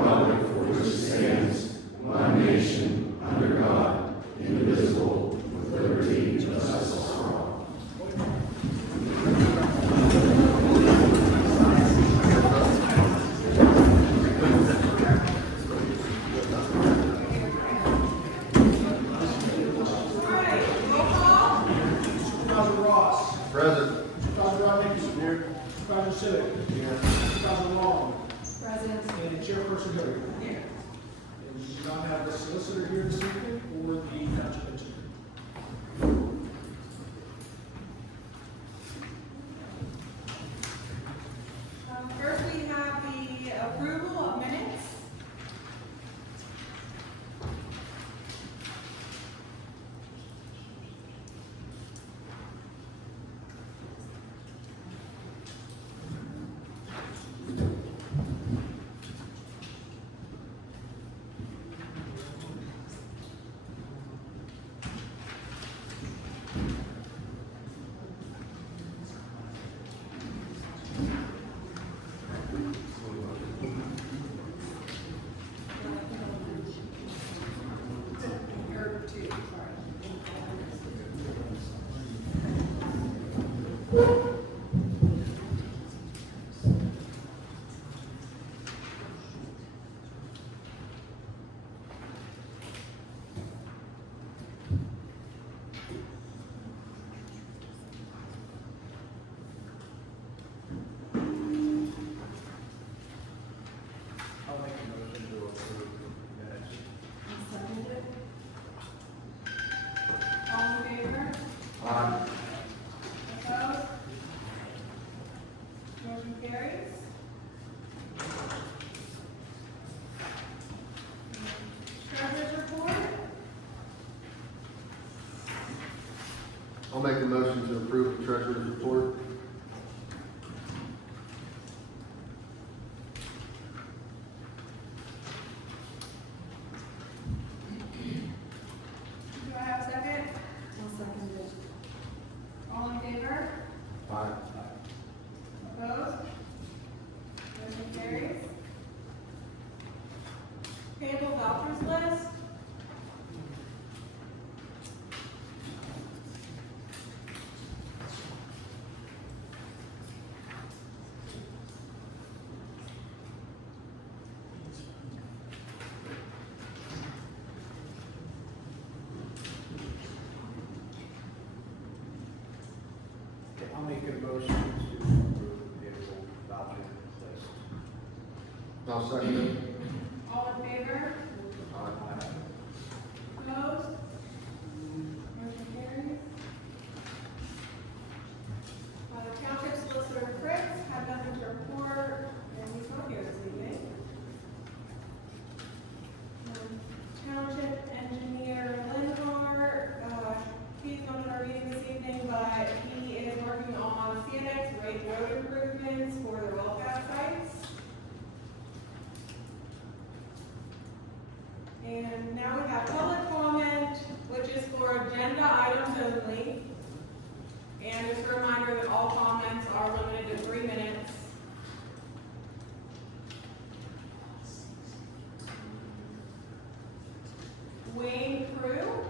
republic for which it stands, one nation, under God, indivisible, with liberty and justice for all. Present. Supervisor Rodriguez. Here. Supervisor Civic. Here. Supervisor Long. Present. And Chairperson Hurry. Here. And we do not have the solicitor here this evening or the township engineer. First, we have the approval of minutes. I'll make a motion to approve the minutes. Seconded. All in favor? Aye. Opposed? Motion carries. Treasurer's report. I'll make a motion to approve the treasurer's report. Do I have a second? I'll second it. All in favor? Aye. Opposed? Motion carries. Payable vouchers list. Okay, I'll make a motion to approve the payable voucher list. I'll second it. All in favor? Aye. Opposed? Motion carries. The township solicitor Fritz had nothing to report, and he's not here this evening. Township engineer Linhart, he's not in our meeting this evening, but he is working on CNX rate road improvements for the well gas sites. And now we have public comment, which is for agenda items only. And just a reminder that all comments are limited to 3 minutes. Wayne Crew.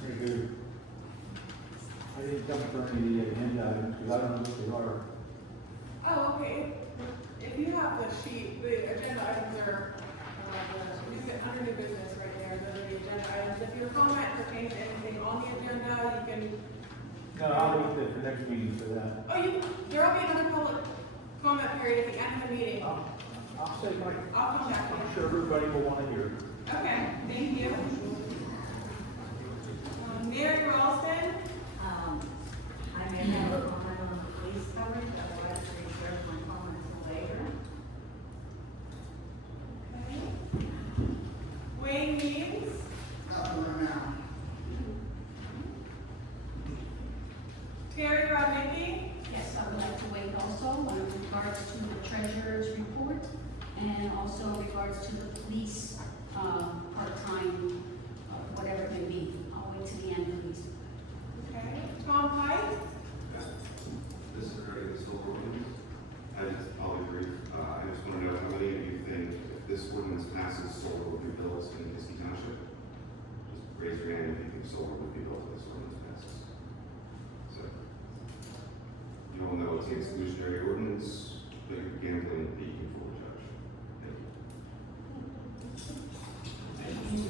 Pretty good. I didn't jump for any of the agenda items because I don't know what they are. Oh, okay. If you have the sheet, the agenda items are, under new business right there, those are the agenda items. If your comment pertains to anything on the agenda, you can, No, I'll wait till the next meeting for that. oh, there'll be another public comment period at the end of the meeting. I'll say my, I'll come back to I'm you. sure everybody will want to hear. Okay, thank you. Mary Ralston. I may have a comment on the police coverage, otherwise I reserve my comments for later. Okay. Wayne Means. Terry Rodnicki. Yes, I would like to wait also in regards to the treasurer's report and also in regards to the police, part-time, whatever it may be. I'll wait to the end, please. Okay. Tom Pike. This is regarding the silver ones. I just, I'll be brief. I this ordinance passes, solar will be built in Kiski Township? Just raise your hand if you think solar will be built if this ordinance passes. So, you all know it's an exclusionary ordinance, but you're gambling before the judge. Thank you.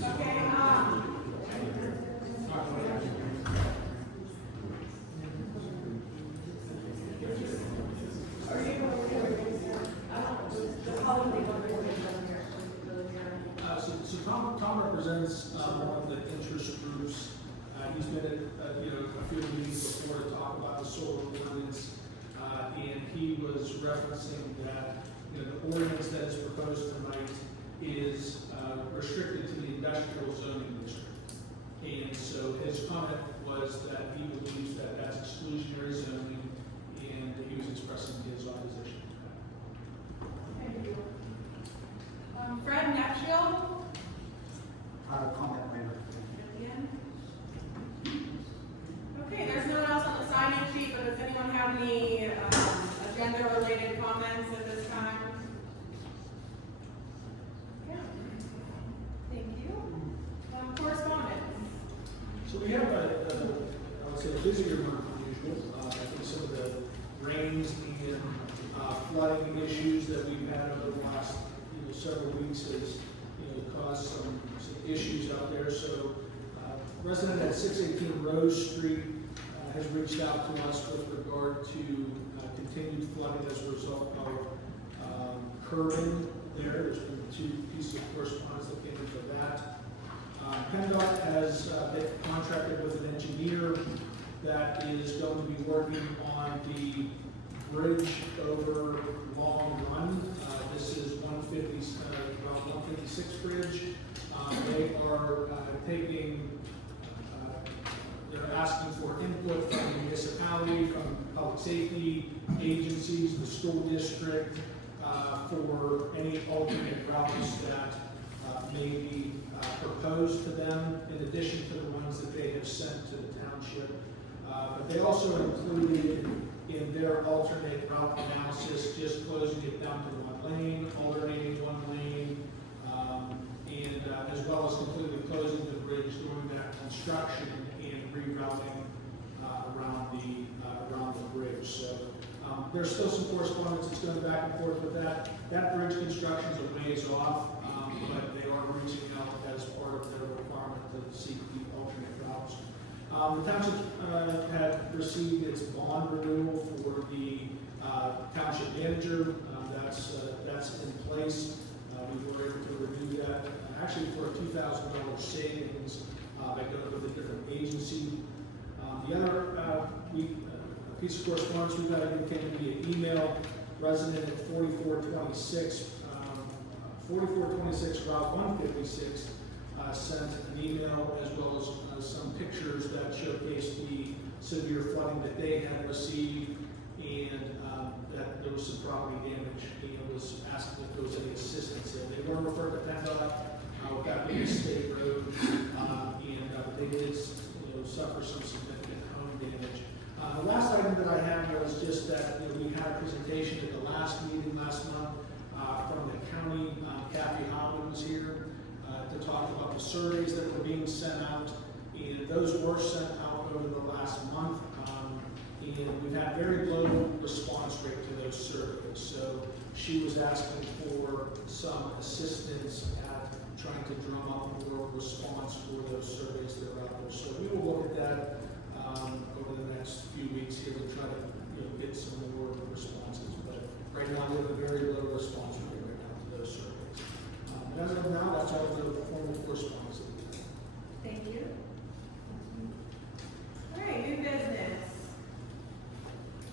Okay, So Tom represents one of the interest groups. He's been at, a few meetings before to talk about the solar ordinance. And he was referencing that, the ordinance that is proposed tonight is restricted to the industrial zoning district. And so his comment was that he believes that that's exclusionary zoning, and he was expressing his opposition to that. thank you. Fred Nafshield? Comment later. At the end. Okay, there's no one else on the sign-in sheet, but does anyone have any agenda-related comments at this time? Yeah. Thank you. Correspondence. So we have I would say, a busier month than usual. I think some of the rains and flooding issues that we've had over the last several weeks has caused some issues out there. So resident at 618 Rose Street has reached out to us with regard to continued flooding as a result of curbing there. There's been 2 pieces of correspondence that came in for that. PennDOT has been contracted with an engineer that is going to be working on the bridge over Long Run. This is 156 bridge. They are they're asking for input from the municipality, from public safety agencies, the school district, for any alternate routes that may be proposed to them, in addition to the ones that they have sent to the township. But they also included in their alternate route analysis just closing it down to 1 lane, alternating 1 lane, and as well as completely closing the bridge, doing that construction and rerouting around the bridge. So there's still some correspondence that's going back and forth with that. That bridge construction is a ways off, but they are reaching out as part of their requirement to seek the alternate routes. The township had received its bond renewal for the township manager. That's in place. We were able to renew that actually for a $2,000 savings by going with a different agency. The other piece of correspondence we got came via email. Resident at 4426 Route 156 sent an email as well as some pictures that showcase the severe flooding that they had received, and that there was some property damage, and was asking if there was any assistance there. They were referred to PennDOT with that being a state road, and they did suffer some significant home damage. The last item that I had was just that we had a presentation at the last meeting last month from the county. Kathy Hobbin was here to talk about the surveys that were being sent out, and those were sent out over the last month, and we've had very low response rate to those surveys. So she was asking for some assistance at trying to drum up more response for those surveys that are out there. So we will look at that over the next few weeks here to try to get some more responses. But right now we have a very low response rate right now to those surveys. As of now, that's all the formal correspondence that we have. Thank you. All right, new business.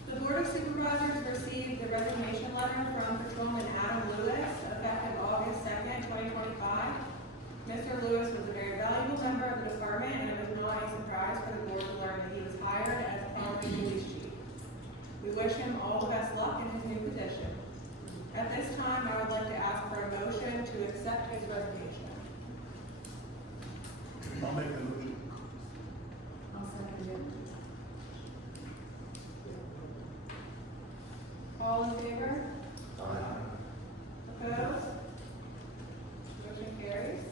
The Board of Supervisors received the resignation letter from Patrolman Adam Lewis, effective August 2nd, 2025. Mr. Lewis was a very valuable member of the department, and it was not a surprise for the board to learn that he was hired as County Police Chief. We wish him all the best luck in his new position. At this time, I would like to ask for a motion to accept his resignation. I'll make the motion. All in favor? Aye. Opposed? Motion carries.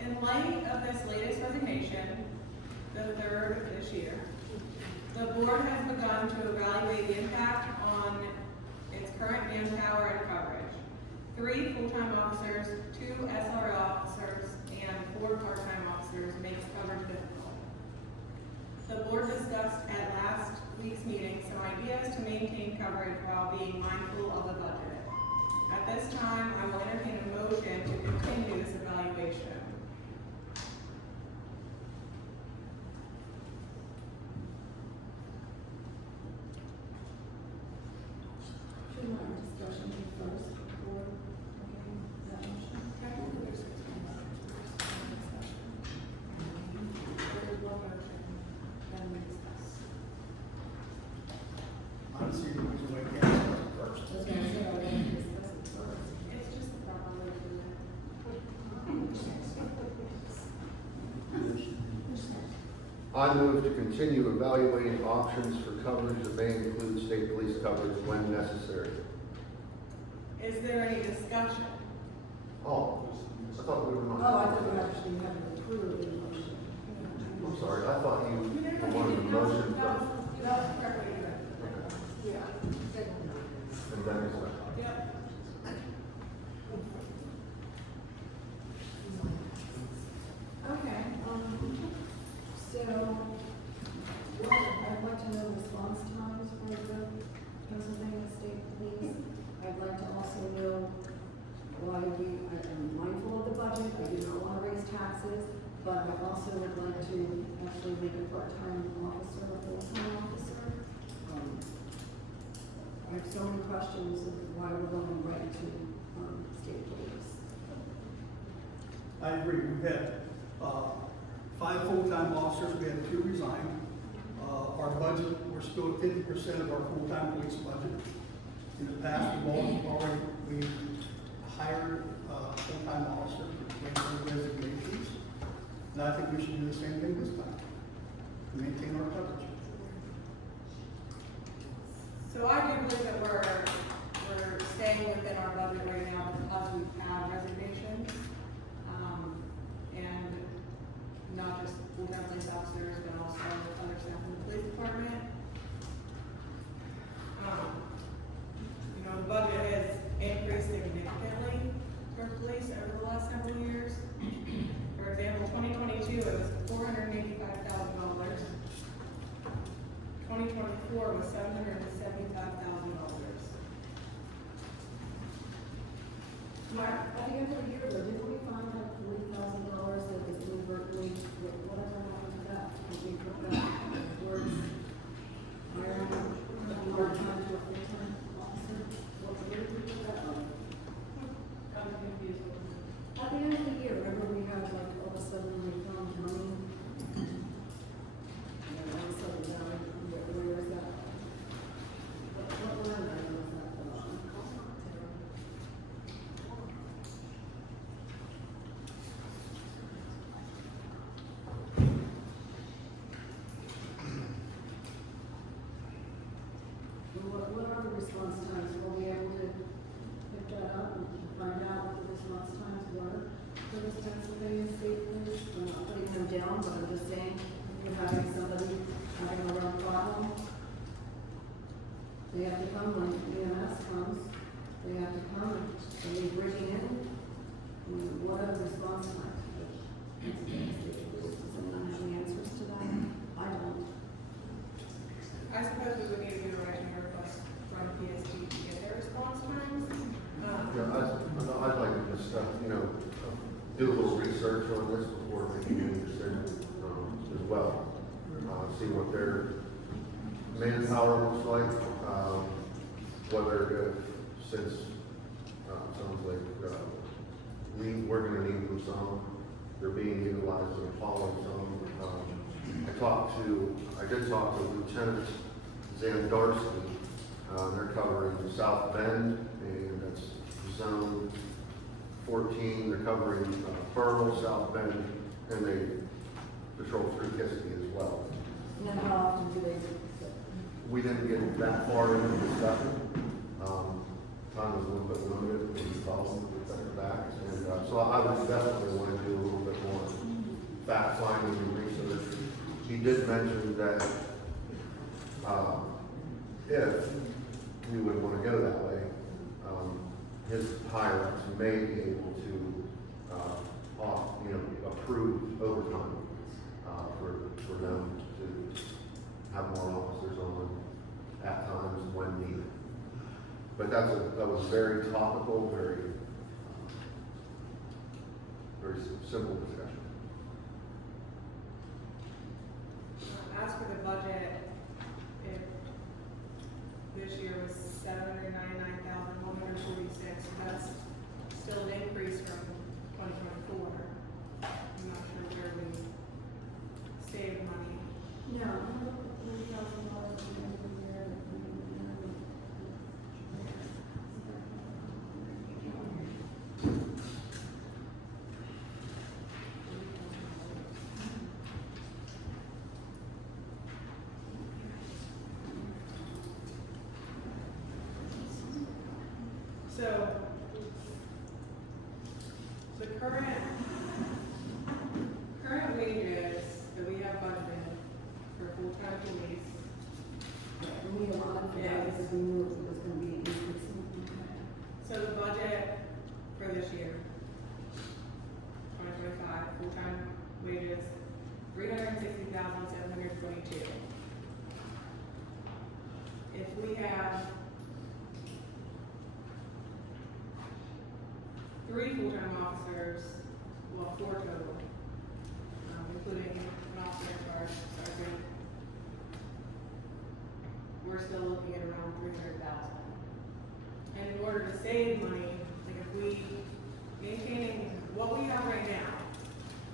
In light of this latest resignation, the third this year, the board has begun to evaluate the impact on its current manpower and coverage. 3 full-time officers, 2 SRO officers, and 4 part-time officers makes coverage difficult. The board discussed at last week's meeting some ideas to maintain coverage while being mindful of the budget. At this time, I will entertain a motion to continue this evaluation. Should my discussion be first before making that motion? There's one motion, then we discuss. I don't see any reason why we can't start first. I was gonna say, I was gonna discuss it first. It's just the proper way to do that. I move to continue evaluating options for coverage that may include state police coverage when necessary. Is there any discussion? Oh, I thought we were not. Oh, I thought you actually had to approve the motion. I'm sorry, I thought you wanted a motion first. That's correctly done. Yeah. And then discussion. Yep. Okay, so, I'd like to know response times for the Pennsylvania State Police. I'd like to also know why I'm mindful of the budget, I do not want to raise taxes, but I also would like to actually make a part-time officer a full-time officer. I have so many questions of why we're going right to, state police. I agree, we've had 5 full-time officers, we had 2 resign. Our budget, we're still at 50% of our full-time police budget. In the past, we've hired full-time officers with resignations. And I think we should do the same thing this time, to maintain our coverage. So I do believe that we're staying within our budget right now because we've had resignations. And not just full-time police officers, but also other staff in the police department. You know, the budget has increased significantly for police over the last several years. For example, 2022, it was $485,000. 2024 was $775,000. At the end of the year, though, didn't we find like $40,000 that was inadvertently, whatever happened to that? Did we put that towards hiring a part-time to a full-time officer? What did we put that on? I'm confused. At the end of the year, remember we had like all of a sudden we found money? And all of a sudden, where is that? What line item was that put on? What are the response times? Were we able to pick that up and find out what the response times were for the Pennsylvania State Police? I'm not putting them down, but I'm just saying, if you're having somebody having a real problem, they have to come when EMS comes, they have to come and they bring in. I mean, what are the response times for Pennsylvania State Police? Does anyone have any answers to that? I don't. I suppose we would need to do a writing request from PSD to get their response times. Yeah, I'd like to just, do a little research on this before making any decision, as well. See what their manpower looks like, whether, since, sounds like, we're gonna need them some, they're being utilized in following some. I did talk to Lieutenant Zandarsky, They're covering South Bend, and that's zone 14. They're covering Pearl, South Bend, and they patrol through Kiski as well. And then how often do they do it? We didn't get that far into the discussion. Time was a little bit limited, we thought we would cut it back. And so I would definitely want to do a little bit more fact finding and research. He did mention that if we would want to go that way, his higher ups may be able to approve overtime for them to have more officers on at times when needed. But that was very topical, very simple discussion. As for the budget, if this year was $799,146, that's still an increase from 2024. I'm not sure where we save money. No. So, the current wages that we have budgeted for full-time police, We have a lot of that because we knew it was going to be increasing. so the budget for this year, 2025, full-time wages, $360,722. If we have 3 full-time officers, well, 4 total, including an officer in charge, sergeant, we're still looking at around 300,000. And in order to save money, like if we maintaining what we have right now,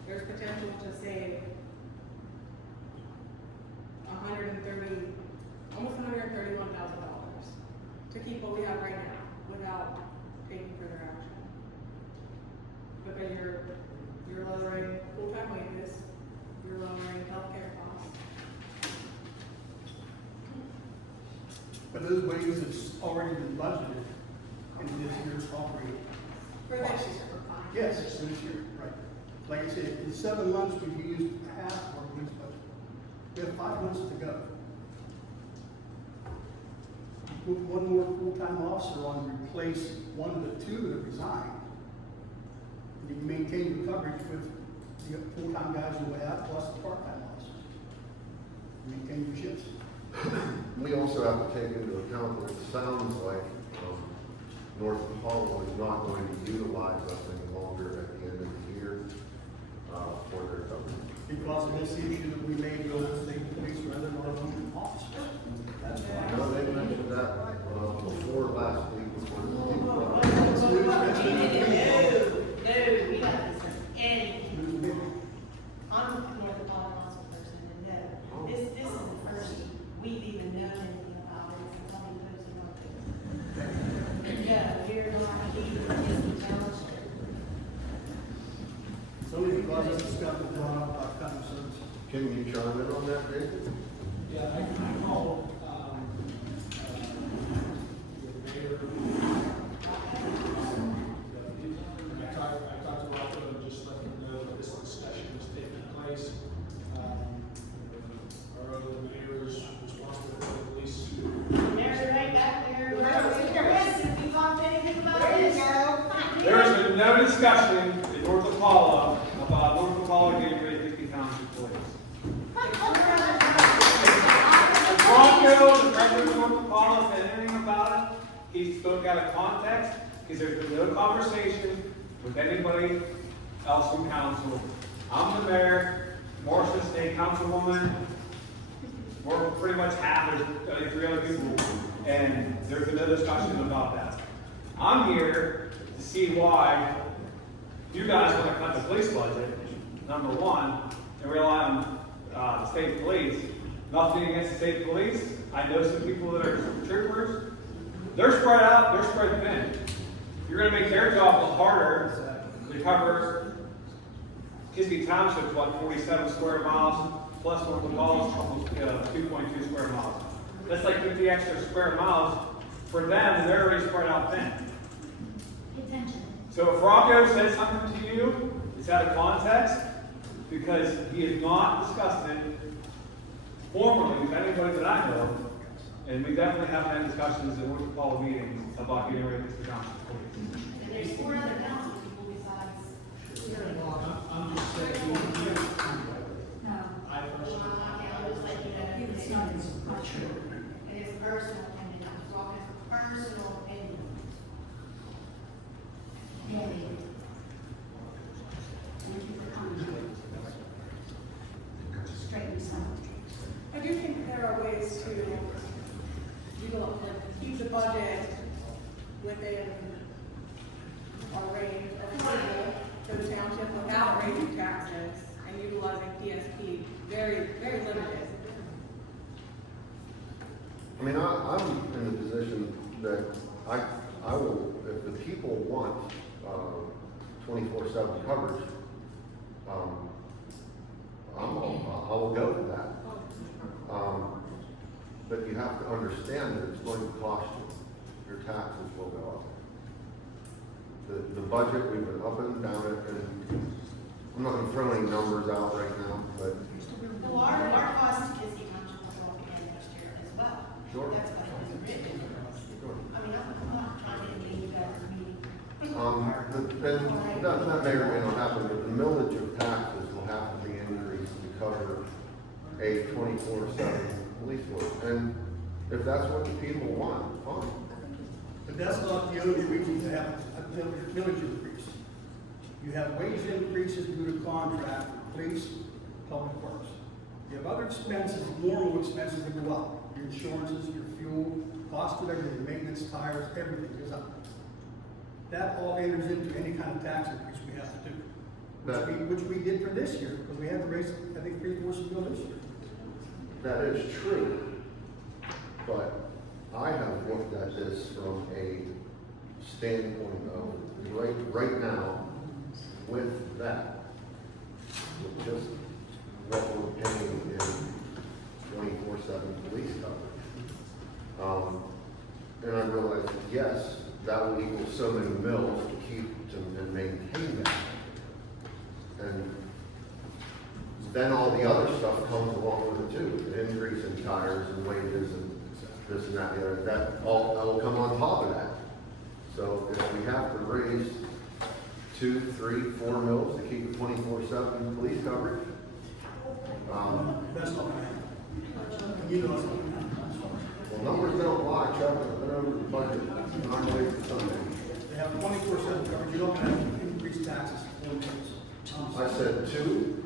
there's potential to save almost $131,000 to keep what we have right now without taking further action. Because you're lowering full-time wages, you're lowering healthcare costs. But those wages it's already been budgeted in this year's operating. For this year. Yes, it's this year, right. Like I said, in 7 months, we've used half of our police budget. We have 5 months to go. Put one more full-time officer on to replace one of the 2 that resigned. You can maintain the coverage with the full-time guys who we have, plus the part-time officers. Maintain your shifts. We also have to take into account that it sounds like North Apollo is not going to utilize us any longer at the end of the year for their coverage. Because of this issue that we may go to state police rather than our own officers. That's I why. know they mentioned that before last week. Before the meeting. No, we got this. And I'm a North Apollo council person, and no, this is the first we've even known anything about it, since I've been posted on this. No, we're not keeping Kiski Township. Somebody brought this stuff and brought up our kind of service. Can you chime in on that, David? Yeah, I called, the mayor. I talked to Rocco and just let him know that this discussion was taking place. Our other mayor is responsible for the police. There's right back there. If you talked anything about this. There has been no discussion in North Apollo about North Apollo getting rid of Kiski Township Police. If Bronco, the president of North Apollo, said anything about it, he spoke out of context, because there's been no conversation with anybody else from council. I'm the mayor, Morrison State Councilwoman, we're pretty much half, there's 3 other people, and there's been no discussion about that. I'm here to see why you guys want to cut the police budget, number 1, and rely on the state police. Nothing against the state police. I know some people that are troopers They're spread out, they're spread thin. You're gonna make their job a little harder to cover Kiski Township, what, 47 square miles, plus what we call almost 2.2 square miles. That's like 50 extra square miles for them, and they're already spread out thin. Attention. So if Rocco says something to you, it's out of context, because he has not discussed it formally with anybody that I know, and we definitely haven't had discussions in what we call meetings about getting rid of Kiski Township police. And there's 4 other council people besides. I'm just saying, No. I personally. I'll just let you know. It's not true. It is personal opinion, I'm talking personal opinion. Yeah. Thank you for coming. Straighten this out. I do think there are ways to, keep the budget within a range affordable for the township without raising taxes and utilizing PSP. Very, very limited. I mean, I'm in the position that I will, if the people want, 24/7 coverage, I will go to that. But you have to understand that it's going to cost you. Your taxes will go up. The budget, we've been up and down it, and I'm not gonna throw any numbers out right now, but Well, our cost to Kiski Township will go up again next year as well. Sure. That's what it was written. sure. I mean, I'm not trying to get you guys a meeting. And that may or may not happen, but the millage of taxes will have to be increased to cover a 24/7 police force. And if that's what the people want, fine. But that's not the only reason to have a millage increase. You have wage increases due to contract, police, public works. You have other expenses, normal expenses that go up. Your insurances, your fuel, cost of everything, maintenance, tires, everything goes up. That all enters into any kind of tax increase we have to do. Which we did for this year, because we had to raise, I think, 3/4 of the bill this year. That is true, but I have looked at this from a standpoint of right now, with that, with just what we're paying in 24/7 police coverage. And I realized, yes, that will equal so many mills to keep and maintain that. And then all the other stuff comes along with it too, the increase in tires and wages and this and that, the other, that will come on top of that. So if we have to raise 2, 3, 4 mills to keep the 24/7 police coverage, That's not gonna happen. You know it's not gonna happen. well, numbers don't lie, Chuck, I've been over the budget, and I'm waiting for something. They have 24/7 coverage, you don't have to increase taxes for mills. I said 2,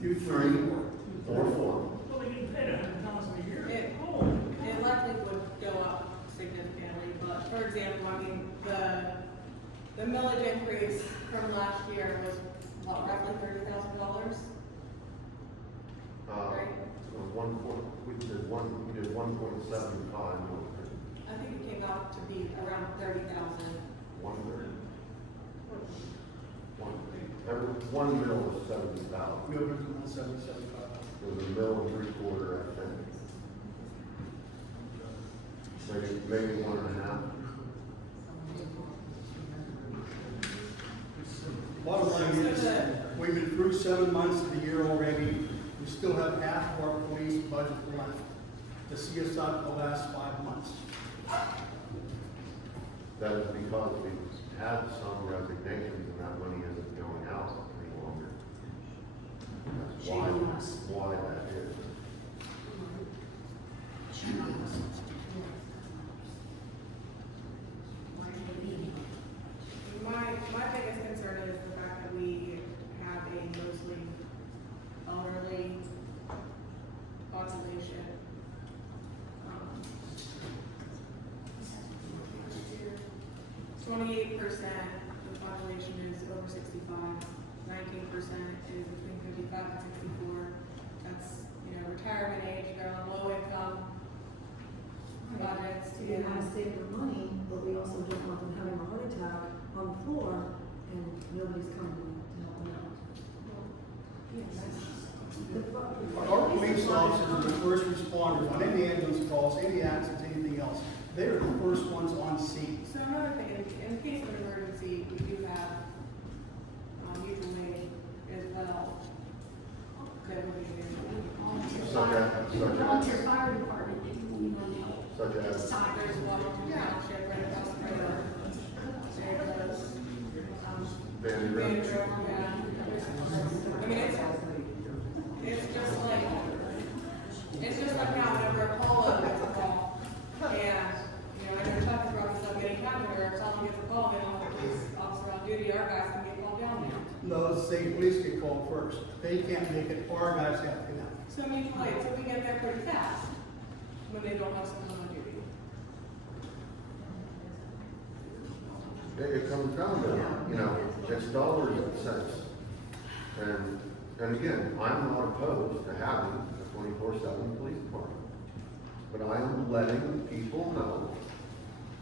3, 4, 4. It likely would go up significantly, but for example, I mean, the millage increase from last year was, what, roughly $30,000? Right. We did 1.75. I think it came out to be around 30,000. 130. One mill was 70,000. We opened it on 775. It was a mill and 3/4, I think. Maybe 1.5. Bottom line is, we've been through 7 months of the year already. We still have half of our police budget left to see us out the last 5 months. That is because we've had some resignations and that money isn't going out any longer. That's why that is. My biggest concern is the fact that we have a mostly elderly population. 28% of the population is over 65, 19% is between 55 and 64. That's, retirement age, they're on low income budgets. If you want to save your money, nobody's coming to help them out. Our police officers are the first responders on any ambulance calls, any accidents, anything else. They're the first ones on scene. So another thing, in case of an emergency, we do have, mutual aid as well. That would be Volunteer fire department, if you want to go. Such as? there's Washington Township right across the river. There's, Vanderbilt. yeah. I mean, it's just like now, whenever a polo gets a call, and, you know, I know Chuck has brought this up many times, where if someone gets a call, they don't have a police officer on duty, our guys can get called down there. No, the state police get called first. They can't make it, our guys have to get out. So mutual aid, so we get there pretty fast, when they don't have someone on duty. It comes down to, you know, it's dollars and cents. And again, I'm not opposed to having a 24/7 police department. But I am letting people know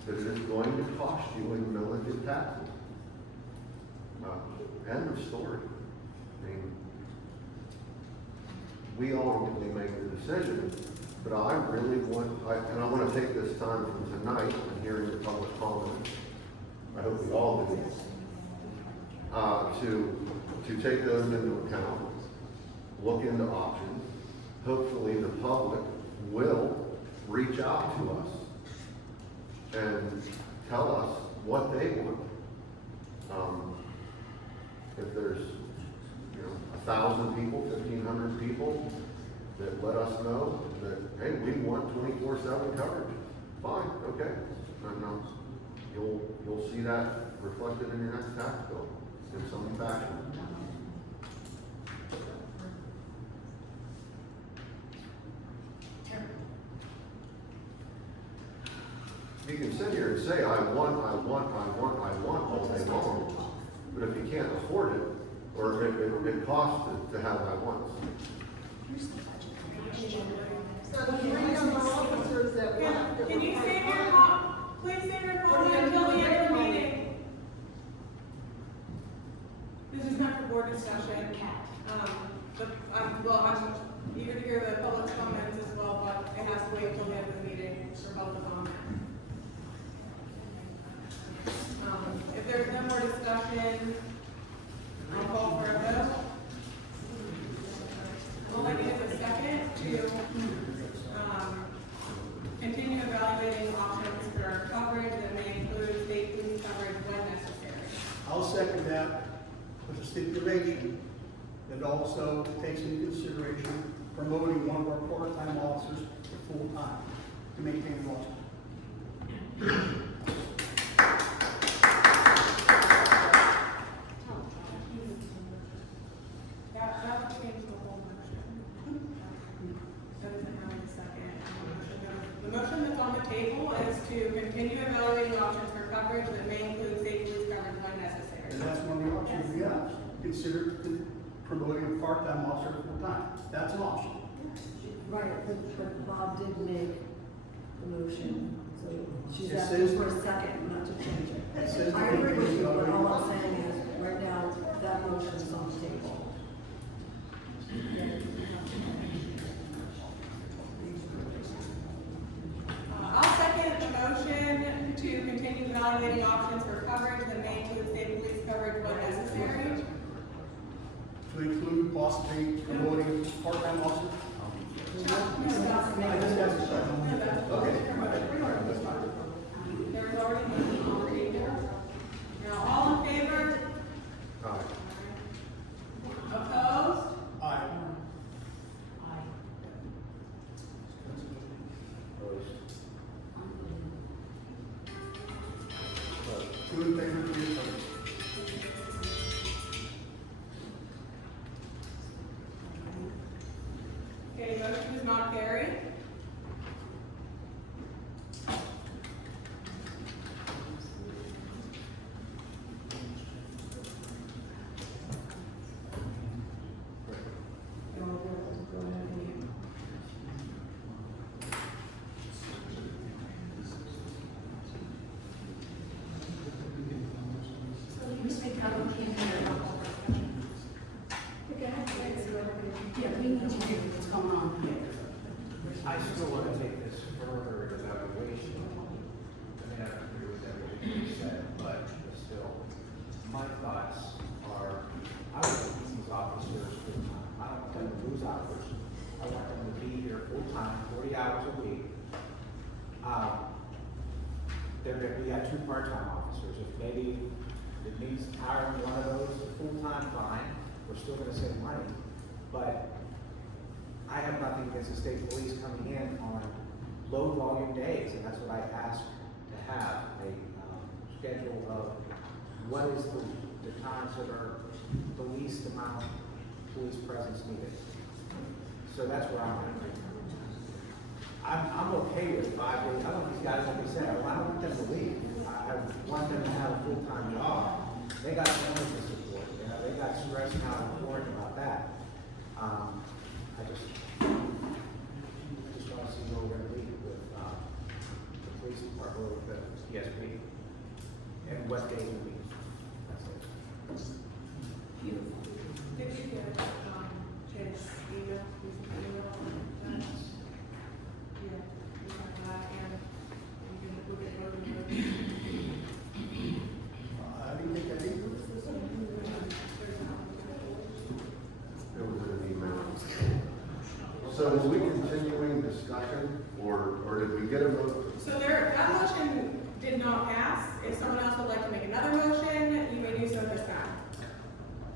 that it is going to cost you in millage taxes. End of story. I mean, we ultimately make the decision, but I really want, and I want to take this time from tonight and hearing the public comment. I hope we all do, to take those into account, look into options. Hopefully the public will reach out to us and tell us what they want. If there's, you know, 1,000 people, 1,500 people that let us know that, hey, we want 24/7 coverage, fine, okay. And, you'll see that reflected in your next tax bill in some fashion. You can sit here and say, I want all day long, but if you can't afford it, or if it costs to have I wants. So the 3 young officers that left. Can you save your please save your comment until the end of the meeting? This is not for board discussion. I'm eager to hear the public comments as well, but it has to wait until the end of the meeting for public comment. If there's no more discussion, I'll call for a vote. All I need is a second to, continue evaluating options for coverage that may include state police coverage when necessary. I'll second that with a stipulation that also takes into consideration promoting one of our part-time officers to full-time to maintain law. That would change the whole motion. That doesn't have a second. The motion that's on the table is to continue evaluating options for coverage that may include state police coverage when necessary. And that's one of the options we have. Consider promoting a part-time officer to full-time. That's an option. Right, but Bob did make the motion, so she's It asking says- for a second, not to change it. It says I agree with you, but to- all I'm saying is, right now, that motion is on the table. I'll second the motion to continue evaluating options for coverage that may include state police coverage when necessary. To include possibly promoting part-time officers. No, that's I just asked a question. Okay. There's already been on the table. Now, all in favor? Aye. Opposed? Aye. Two in favor, 3 opposed. Okay, motion is not carried. So you speak out. thoughts are, I want to keep these officers full-time. I don't want them to lose hours. I want them to be here full-time, 40 hours a week. We got 2 part-time officers. If maybe it means hiring one of those full-time, fine. We're still gonna save money. But I have nothing against the state police coming in on low-volume days, and that's what I asked to have, a schedule of what is the times that are the least amount of police presence needed. So that's where I'm at right now. I'm okay with 5 days. I don't want these guys, like I said, I don't want them to leave. I want them to have a full-time job. They got families to support, you know, they got stress now and worrying about that. I just want to see where we're going to lead with the police department, or with the ESP, and what days we meet. That's it. Beautiful. Did you get, Chase email? Yeah, we have that, and you can look at voting. I didn't think I did. It was in an email. So were we continuing discussion, or did we get a vote? So that motion did not pass. If someone else would like to make another motion, you may do so at this time.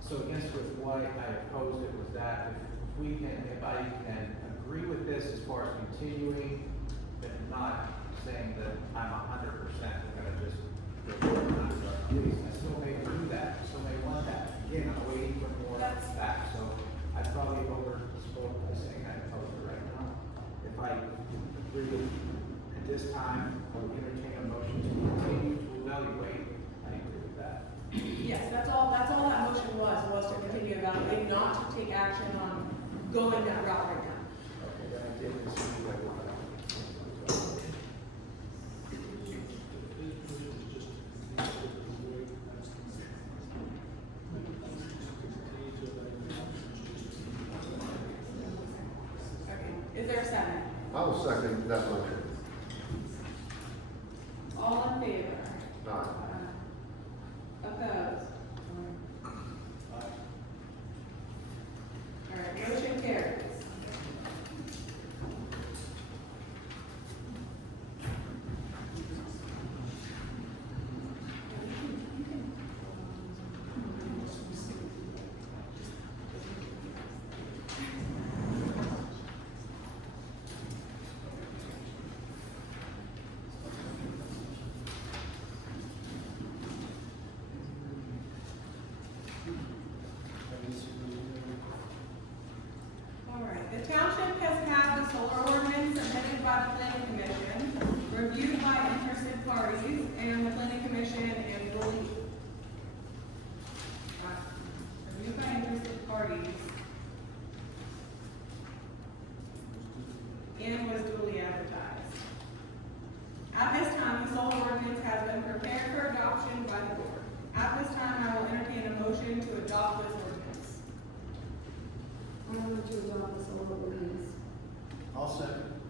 So I guess with why I opposed it was that if I can agree with this as far as continuing, but not saying that I'm 100% gonna just go please, I still may do that, I still may want that. Again, I'm waiting for more facts, so I probably overspoke by saying I oppose it right now. If I agree with, at this time, I will entertain a motion to continue to evaluate, I agree with that. Yes, that's all that motion was to continue evaluating, not to take action on going that route right now. Okay, then I did receive like Okay, is there a second? I will second that motion. All in favor? Aye. Opposed? All right, motion carries. All right, the township has had the solar ordinance submitted by the planning commission, reviewed by interested parties, and the planning commission and duly reviewed by interested parties, and was duly advertised. At this time, the solar ordinance has been prepared for adoption by the board. At this time, I will entertain a motion to adopt this ordinance. I want to adopt the solar ordinance. I'll second.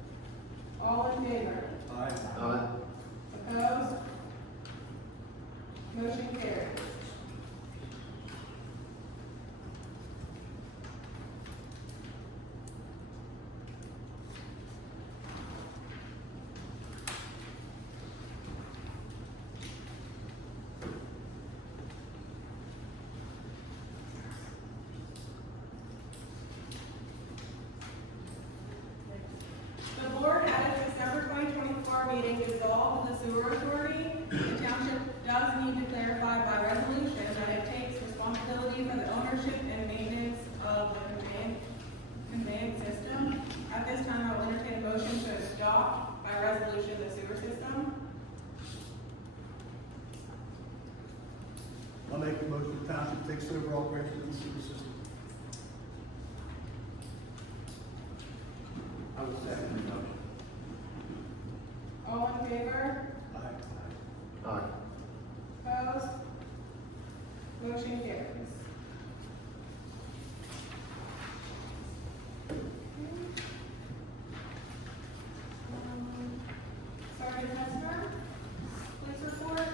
All in favor? Aye. Opposed? Motion carries. The board at its December 2024 meeting dissolved the sewer authority. The township does need to clarify by resolution that it takes responsibility for the ownership and maintenance of the conveyance system. At this time, I will entertain a motion to adopt by resolution the sewer system. I'll make a motion the township takes over operation of the sewer system. I was second the motion. All in favor? Aye. Aye. Opposed? Motion carries. Sergeant Hester, please report.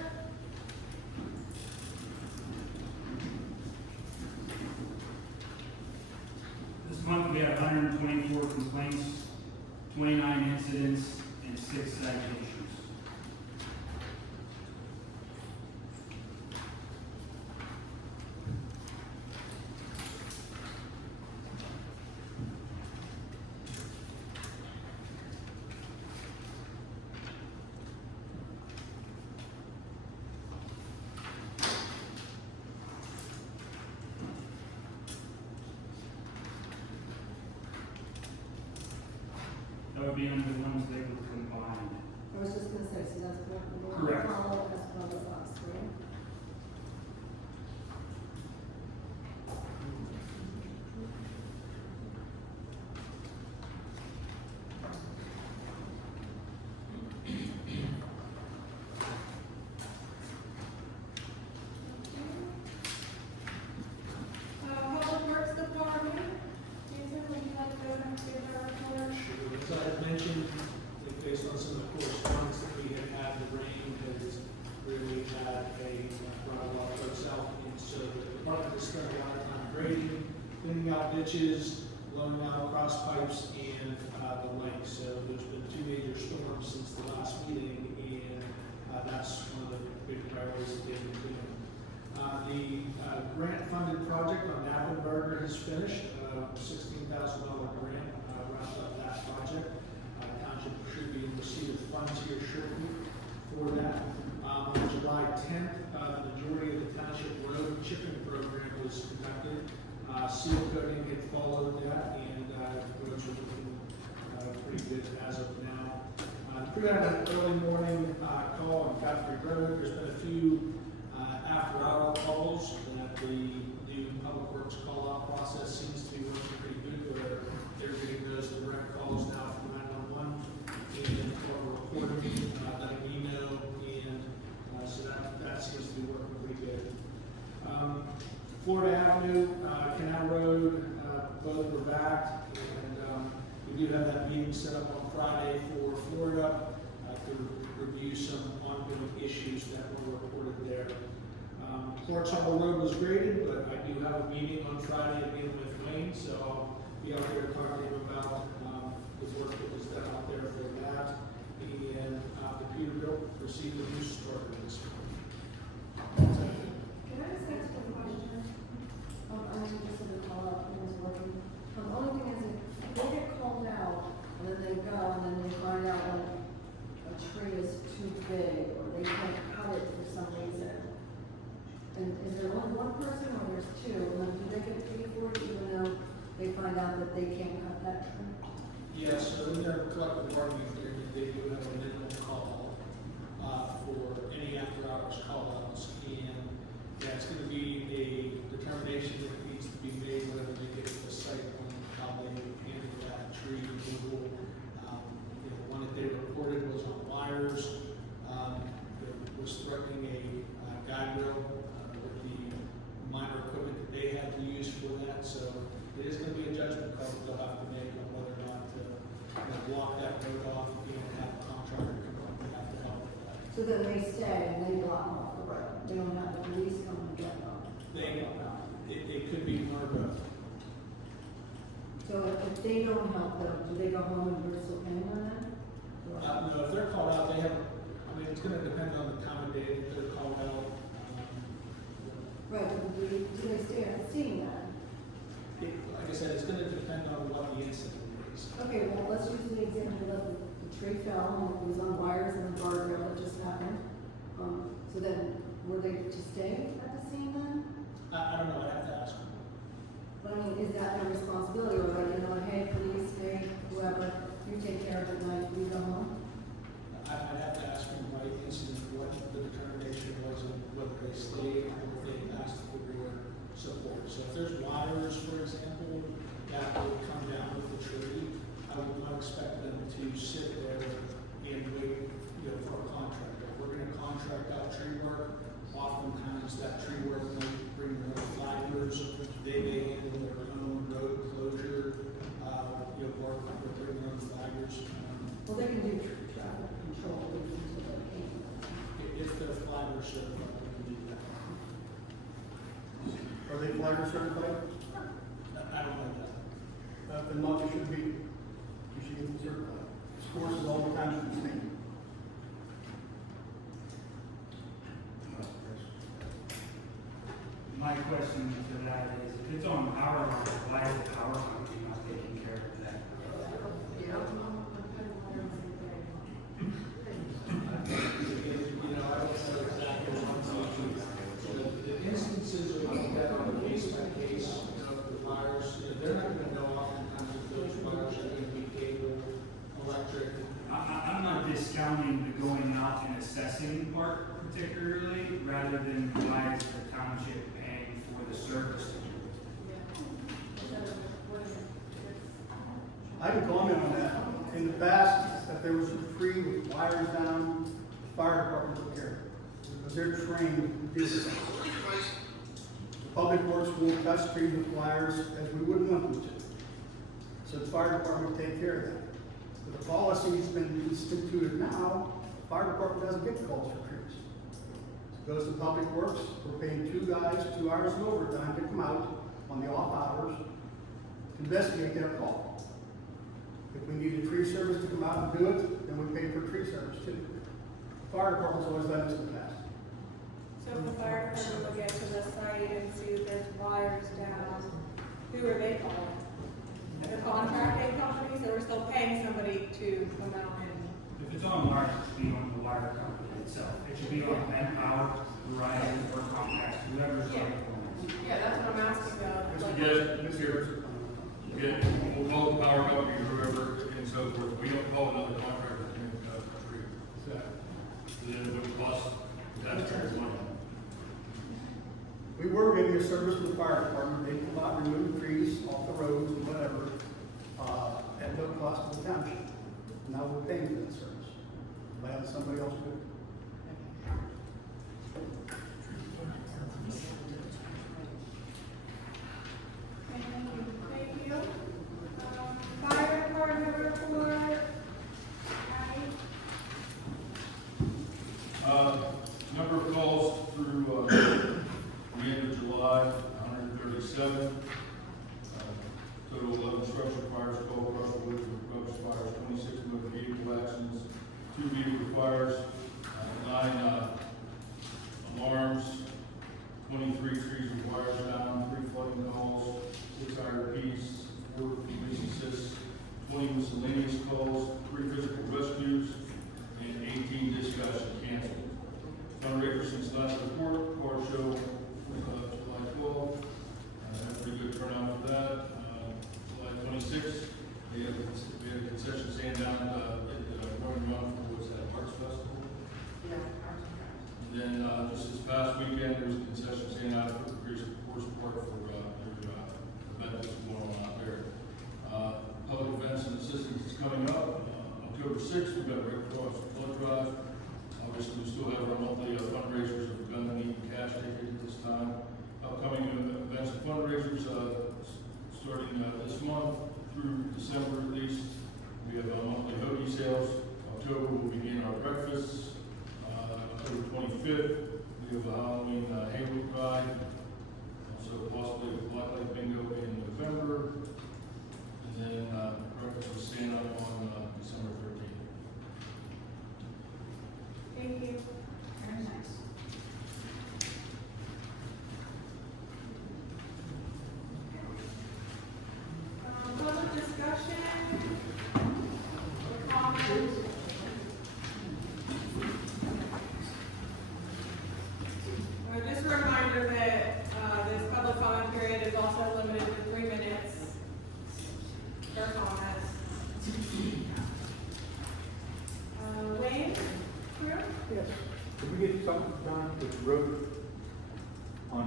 34 complaints, 29 incidents, and 6 citations. That would be under the ones they were combined. I was just gonna say, so that's what Correct. follow as well as us, right? Public Works Department, Jason, would you like to give a report? As I had mentioned, I think based on some of the correspondence that we have had, the rain has really had brought a lot of folks out. And so the department has spent a lot of time grading, cleaning out ditches, blowing out cross pipes, and the like. So there's been 2 major storms since the last meeting, and that's one of the big priorities that they've been doing. The grant-funded project on Nappenberger has finished, $16,000 grant, wrapped up that project. Township should be in receipt of funds here shortly for that. On July 10th, the majority of the Township road chipping program was conducted. Seal coating had followed that, and roads are looking pretty good as of now. We had an early morning call on Factory Road. There's been a few after-hour calls that the new Public Works call-out process seems to be working pretty good, where they're getting those direct calls now from 911 and for reporting, letting me know, and so that seems to be working pretty good. Florida Avenue, Canal Road, both were back, and we do have that meeting set up on Friday for Florida to review some ongoing issues that were reported there. Clark's Harbor Road was graded, but I do have a meeting on Friday again with Wayne, so I'll be out there to talk to him about the work that was done out there for that. And the Peterbilt received a new starter this morning. Can I just ask a question? I was just in the call out when I was working. The only thing is, if they get called out, and then they go, and then they find out like a tree is too big, or they can't cut it for some reason. And is there only one person, or there's 2? And then do they get paid for it, even though they find out that they can't cut that tree? Yes, so in their collective bargaining agreement, they do have a minimum call for any after-hours call-outs, and that's going to be a determination that needs to be made whether they get to the site on how they handle that tree removal. The one that they reported was on wires, was threatening a guide rail with the minor equipment that they had to use for that. So it is going to be a judgment call that they'll have to make on whether or not to block that road off and have a contractor come up and have to help with that. So then they stay and they block off the road. They don't have the police come and get them. It could be one or both. So if they don't help them, do they go home and Bristol anyway then? No, if they're called out, they have, I mean, it's gonna depend on the time of day that they're called out. Right, but do they stay at the scene then? Like I said, it's gonna depend on what the incident is. Okay, well, let's use the example of the tree fell and it was on wires and a guardrail that just happened. So then, were they to stay at the scene then? I don't know, I'd have to ask them. But I mean, is that their responsibility, or like, hey, police, hey, whoever, you take care of it, like, you go home? I'd have to ask them by incident what the determination was and whether they stayed or if they asked for your support. So if there's wires, for example, that would come down with the tree, I would not expect them to sit there and wait, for a contractor. If we're gonna contract out tree work, oftentimes that tree work might bring their own flaggers, they may handle their own road closure, work with their own flaggers. Well, they can do traffic control, until they can't. If they're flagger certified, they can do that. Are they flagger certified? I don't know that. Then not, they should be getting certified. This course is all the time from the state. My question to that is, if it's on our line, why is the power company not taking care of that? You know, I don't know exactly what the instances are like that on a case by case, you know, the fires, you know, they're not gonna know oftentimes if those fires are gonna be cable, electric. I'm not discounting the going out and assessing part particularly, rather than why is the township paying for the service? I can comment on that. In the past, if there was a tree with wires down, the fire department took care of it. Because they're trained to do this. The public works won't touch trees with wires as we wouldn't want them to. So the fire department will take care of that. But the policy's been instituted now, the fire department doesn't get calls for trees. It goes to public works, we're paying 2 guys 2 hours of overtime to come out on the off hours to investigate that call. If we need a tree service to come out and do it, then we pay for tree service too. The fire department's always done this in the past. So if the fire department will get to the site and see that there's wires down, who are they calling? The contracting companies, or we're still paying somebody to come out and? If it's on wire, it should be on the wire company itself. It should be on Empower, Verizon, or Comcast, whoever's Yeah. on the phone. Yeah, that's what I'm asking about. Like- We'll call the power company, whoever, and so forth. We don't call another contractor to cut a tree. Then it would cost the taxpayers money. We were giving a service to the fire department, they come out and remove trees off the roads and whatever, at no cost to the township. Now we're paying for that service, by having somebody else do it. Thank you. Fire department report. Number of calls through, the end of July, 137. Total 11 structure fires, 12 brush woods, brush fires, 26 motor vehicle accidents, 2 vehicle fires, 9 alarms, 23 trees and wires down, 3 flooding calls, 6 IRPs, 4 police assists, 20 miscellaneous calls, 3 physical rescues, and 18 dispatches canceled. Fundraiser since last report, car show, July 12th. Had a pretty good turnout for that. July 26th, we had a concession stand down at Running Run for what's that, Arts Festival? And then just this past weekend, there was a concession stand out for the Grease Force Park for their event that's going on out there. Public events and assistance is coming up. October 6th, we've got Red Cross blood drive. Obviously, we still have our monthly fundraisers if we're going to need cash tickets at this time. Upcoming events and fundraisers starting this month through December at least. We have our monthly hoagie sales. October will begin our breakfasts. October 25th, we have a Halloween Halo ride. Also possibly a Black Light Bingo in November. And then breakfast with Santa on December 13th. Thank you. Very nice. Public discussion or comment? Just a reminder that this public comment period is also limited to 3 minutes for comments. Wayne? Drew? Yes. Did we get something done with the road on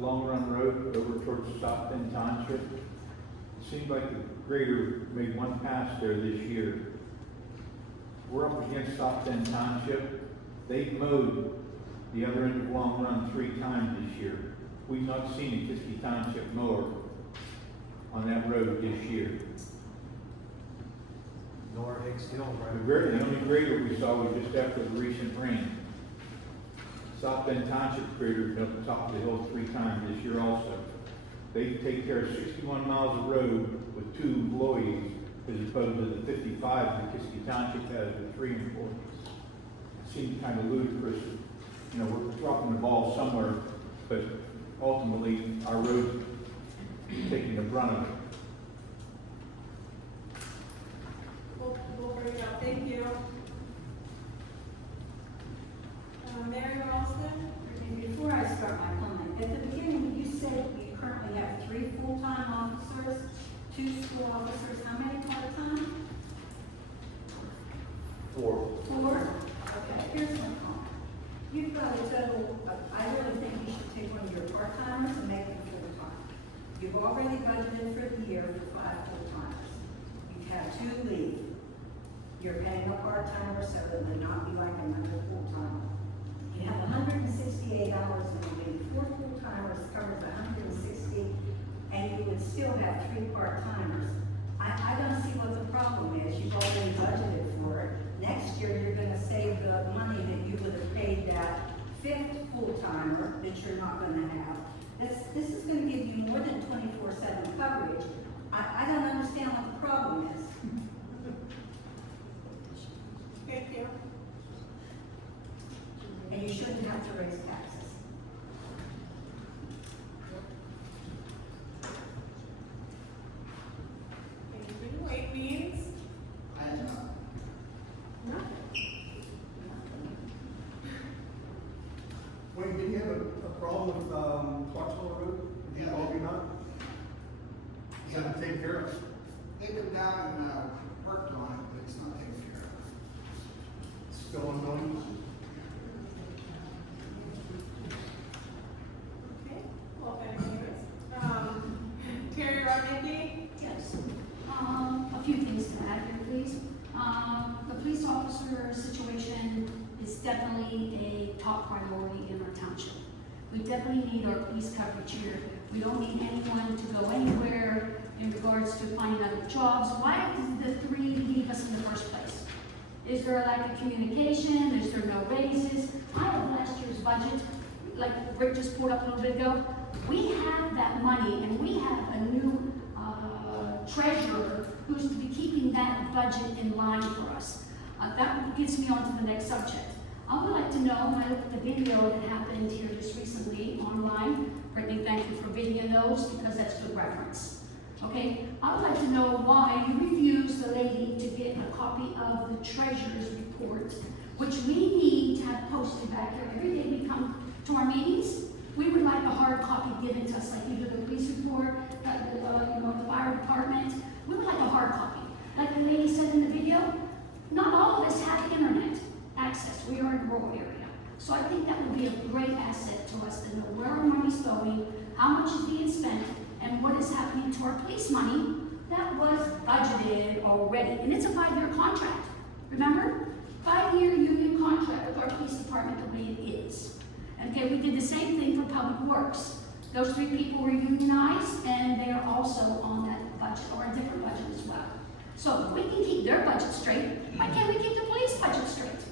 Long Run Road over towards South Bend Township? It seemed like the grader made one pass there this year. We're up against South Bend Township. They've mowed the other end of Long Run 3 times this year. We've not seen a Kiski Township mower on that road this year. Nor Hicks Hill, right? The only grader we saw was just after the recent rain. South Bend Township gradered up the top of the hill 3 times this year also. They take care of 61 miles of road with 2 employees as opposed to the 55 that Kiski Township has with 3 employees. It seems kind of ludicrous. You know, we're dropping the ball somewhere, but ultimately our road's taking the brunt of it. We'll bring it up, thank you. Mary Ralston? Before I start my comment, at the beginning, you said we currently have 3 full-time officers, 2 school officers, how many part-time? 4. 4? Okay, here's my comment. You've got a total, I really think you should take one of your part-timers and make them full-time. You've already budgeted for the year for 5 full-timers. You've had 2 leave. You're paying a part-timer so that they're not be like another full-timer. You have 168 hours in the week, 4 full-timers covers 160, and you would still have 3 part-timers. I don't see what the problem is. You've already budgeted for it. Next year, you're gonna save the money that you would have paid that 5th full-timer that you're not gonna have. This is gonna give you more than 24/7 coverage. I don't understand what the problem is. Thank you. And you shouldn't have to raise taxes. Thank you. Late meetings? I have not. Wayne, did you have a problem with, Clarksville Road? Did you all do not? Is that taken care of? They come down and, worked on it, but it's not taken care of. Still ongoing? Okay, well, anyways, Terry Rodnicki? Yes. A few things to add here, please. The police officer situation is definitely a top priority in our township. We definitely need our police coverage here. We don't need anyone to go anywhere in regards to finding other jobs. Why did the 3 leave us in the first place? Is there a lack of communication? Is there no raises? I have last year's budget, like Rick just pulled up a little bit ago. We have that money and we have a new treasurer who's to be keeping that budget in line for us. That gets me on to the next subject. I would like to know, when I look at the video that happened here just recently online, Brittany, thank you for videoing those because that's good reference. Okay, I would like to know why you refused the lady to get a copy of the treasurer's report, which we need to have posted back here every day we come to our meetings. We would like a hard copy given to us, like you do the police report, the fire department. We would like a hard copy. Like the lady said in the video, not all of us have internet access. We are in a rural area. So I think that would be a great asset to us to know where our money's going, how much is being spent, and what is happening to our police money that was budgeted already. And it's a 5-year contract. Remember? 5-year union contract with our police department the way it is. And okay, we did the same thing for Public Works. Those 3 people were unionized, and they are also on that budget, or a different budget as well. So if we can keep their budget straight, why can't we keep the police budget straight?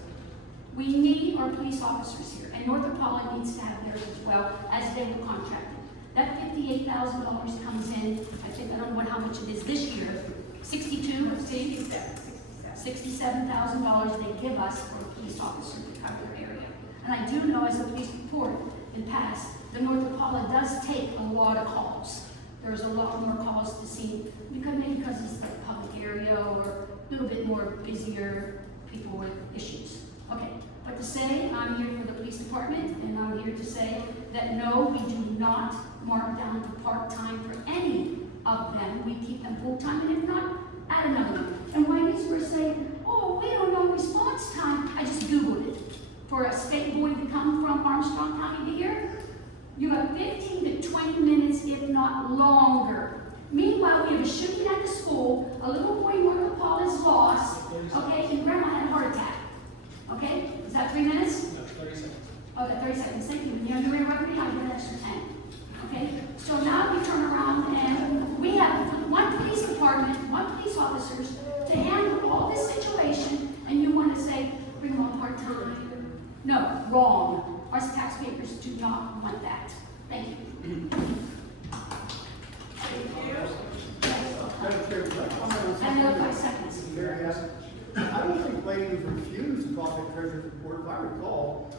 We need our police officers here, and North Apollo needs to have theirs as well, as they were contracted. That $58,000 comes in, I think, I don't know how much it is this year, 62, $67,000 they give us for a police officer to cover their area. And I do know, as a police report in past, the North Apollo does take a lot of calls. There's a lot more calls to see, maybe because it's like a public area or a little bit more busier people with issues. Okay, but to say I'm here for the police department, and I'm here to say that no, we do not mark down for part-time for any of them. We keep them full-time, and if not, add another one. And when these were saying, oh, we don't know response time, I just Googled it. For a state boy to come from Armstrong County to here, you have 15 to 20 minutes, if not longer. Meanwhile, we have a shooting at the school, a little boy in North Paul is lost, okay, and grandma had a heart attack. Okay, is that 3 minutes? No, 30 seconds. Okay, 30 seconds, thank you. And you're doing right now, you get an extra 10. Okay, so now we turn around and we have 1 police department, 1 police officers to handle all this situation, and you want to say, bring them on part-time. No, wrong. Our taxpayers do not want that. Thank you. Thank you. Madam Chair, Another question. ask, I don't think ladies refused to talk to treasurer's report. If I recall,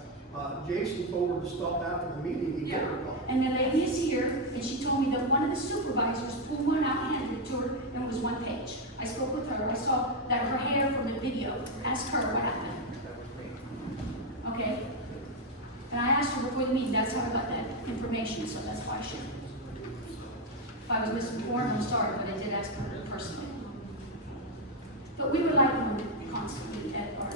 Jason told her to stop after the meeting. He Yeah, did recall. and the lady is here, and she told me that one of the supervisors pulled one out and handed it to her, and it was one page. I spoke with her, I saw that her hair from the video, asked her what happened. Okay? And I asked her before the meeting, that's how I got that information, so that's why I shared it. If I was misinformed, I'm sorry, but I did ask her personally. But we rely on them constantly at our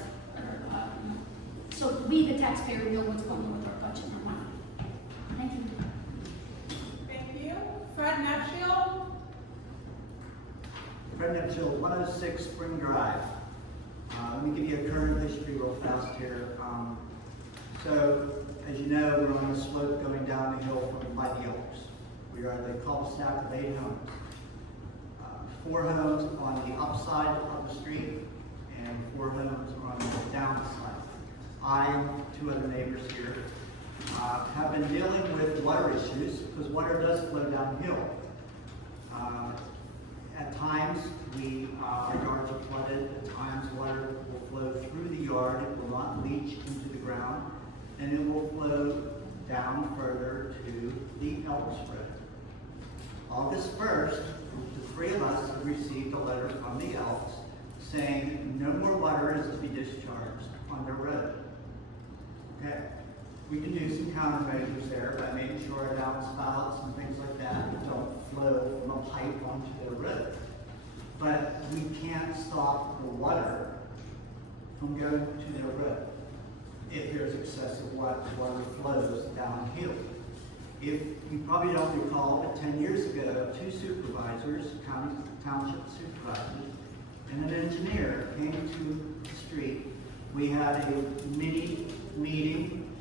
so we, the taxpayer, know what's going on with our budget and our money. Thank you. Thank you. Fred Netshield? Fred Nipchill, 106 Spring Drive. Let me give you a current history real fast here. So, as you know, we're on a slope going down the hill from by the Oaks. We are the cul-de-sac of 8 homes. 4 homes on the upside of the street and 4 homes on the downside. I and 2 other neighbors here have been dealing with water issues because water does flow downhill. At times, our yards are flooded. At times, water will flow through the yard. It will not leach into the ground, and it will flow down further to the Elks Road. August 1st, the 3 of us have received a letter from the Elks saying no more water is to be discharged on their road. Okay, we can do some countermeasures there by making sure our downspouts and things like that don't flow from a pipe onto their road. But we can't stop the water from going to their road if there's excessive water flows downhill. If you probably don't recall, but 10 years ago, 2 supervisors, township supervisors, and an engineer came to the street. We had a mini meeting,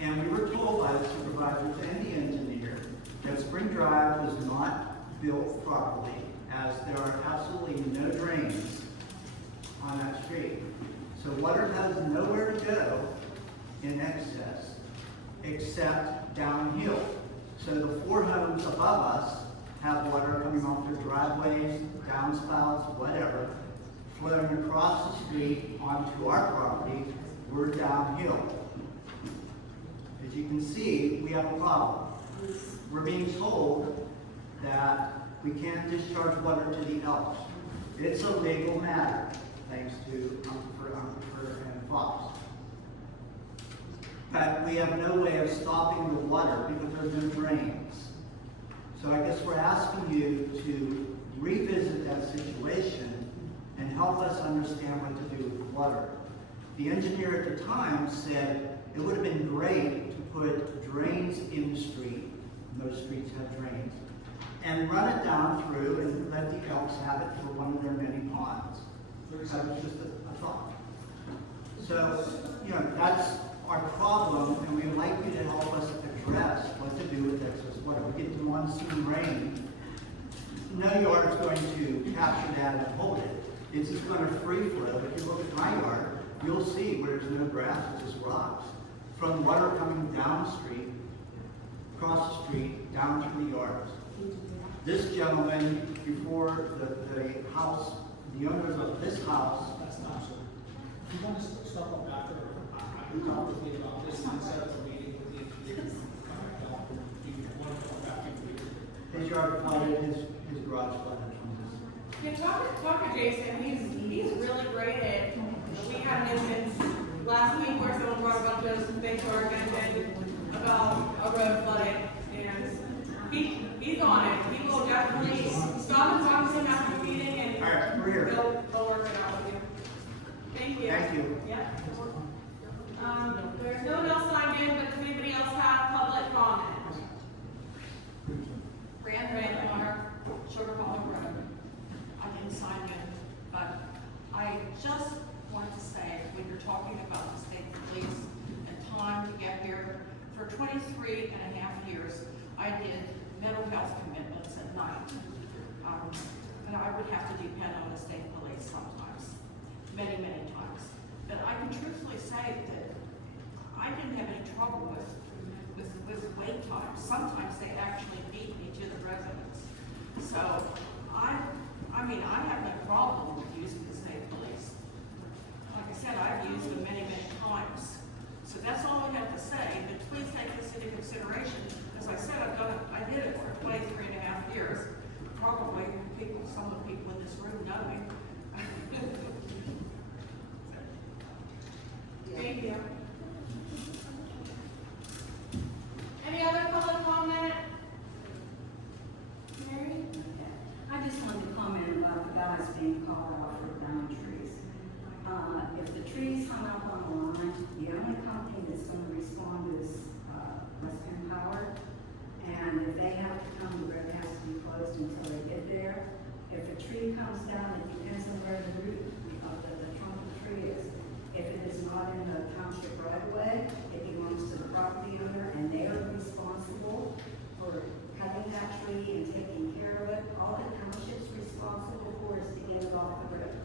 and we were told by the supervisors and the engineer that Spring Drive was not built properly, as there are absolutely no drains on that street. So water has nowhere to go in excess except downhill. So the 4 homes above us have water coming off their driveways, downspouts, whatever, flowing across the street onto our property. We're downhill. As you can see, we have a problem. We're being told that we can't discharge water to the Elks. It's a legal matter, thanks to Uncle and Fox. But we have no way of stopping the water because there's no drains. So I guess we're asking you to revisit that situation and help us understand what to do with water. The engineer at the time said it would have been great to put drains in the street, and those streets have drains, and run it down through and let the Elks have it for one of their many ponds. That was just a thought. So, that's our problem, and we'd like you to help us address what to do with excess water. We get the monsoon rain, no yard's going to capture that and hold it. It's just going to free flow. If you look at my yard, you'll see where there's no grass, it's just rocks. From water coming down the street, across the street, down through the yards. This gentleman, before the house, the owners of this house. That's not so. You want to start up after, I talked with me about this, and set up a meeting with the engineer. You want to come back and His yard flooded, his garage flooded. Yeah, talk to Jason. He's really great at. We had an instance last week where someone brought a bunch of things to our attention about a road flooding, and he's on it. He will definitely stop and talk to him after the meeting, and all right, we're here. They'll work it out with you. Thank you. Thank you. Yeah. There's no one else signed in, but does anybody else have public comment? Randmar, Sugar Hollow Road. I didn't sign in, but I just want to say, when you're talking about the state police and time to get here, for 23 and a half years, I did mental health commitments at night. And I would have to depend on the state police sometimes, many, many times. But I can truthfully say that I didn't have any trouble with wait times. Sometimes they actually beat me to the residence. So I have no problem with using the state police. said, I've used them many, many times. So that's all I have to say, but please take this into consideration. As I said, I did it for 23.5 years. Probably some of the people in this room know me. Thank you. Any other public comment? Mary? I just wanted to comment about the guys being called out for down trees. If the tree's hung up on a line, the only company that's gonna respond is, West Penn Power. And if they have to come, the road has to be closed until they get there. If a tree comes down, it depends on where the root of the trunk of the tree is. If it is not in the township right of way, it belongs to the property owner, and they are responsible for cutting that tree and taking care of it. All the township's responsible for is to get it off the road.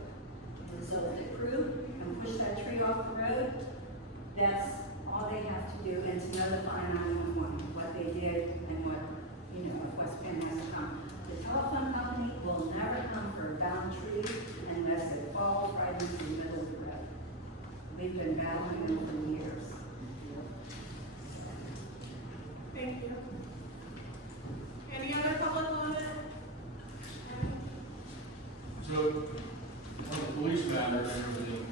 And so if the crew can push that tree off the road, that's all they have to do, and to notify 911 what they did and what, if West Penn has to come. The telephone company will never come for a downed tree unless it falls right into the middle of the road. We've been battling them for years. Thank you. Any other public comment? So, on the police matter and everything,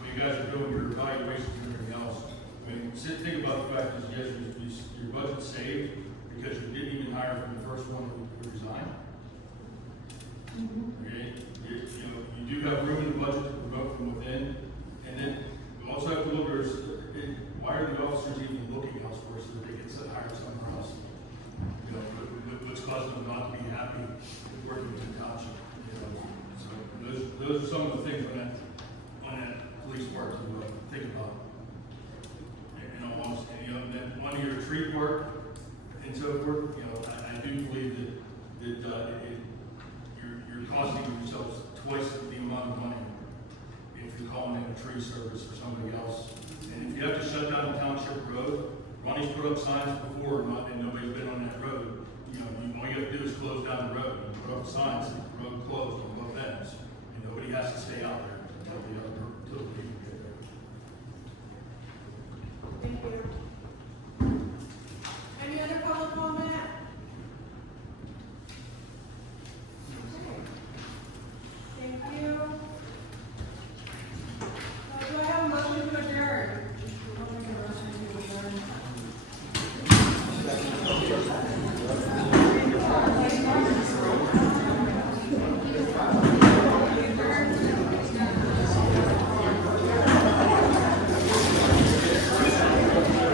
when you guys are doing your evaluations and everything else, think about the fact that yes, your budget saved because you didn't even hire from the first one who resigned. Okay, you do have room in the budget to promote from within, and then you also have to look at why are the officers even looking elsewhere so that they can hire somewhere else? What's causing them not to be happy working with the township? So those are some of the things on that police work to think about. In all honesty, that one of your tree work and so forth, I do believe that you're costing yourselves twice the amount of money if you're calling in a tree service or somebody else. And if you have to shut down a township road, Ronnie's put up signs before and nobody's been on that road. All you have to do is close down the road and put up signs, the road closed on both ends. And nobody has to stay out there.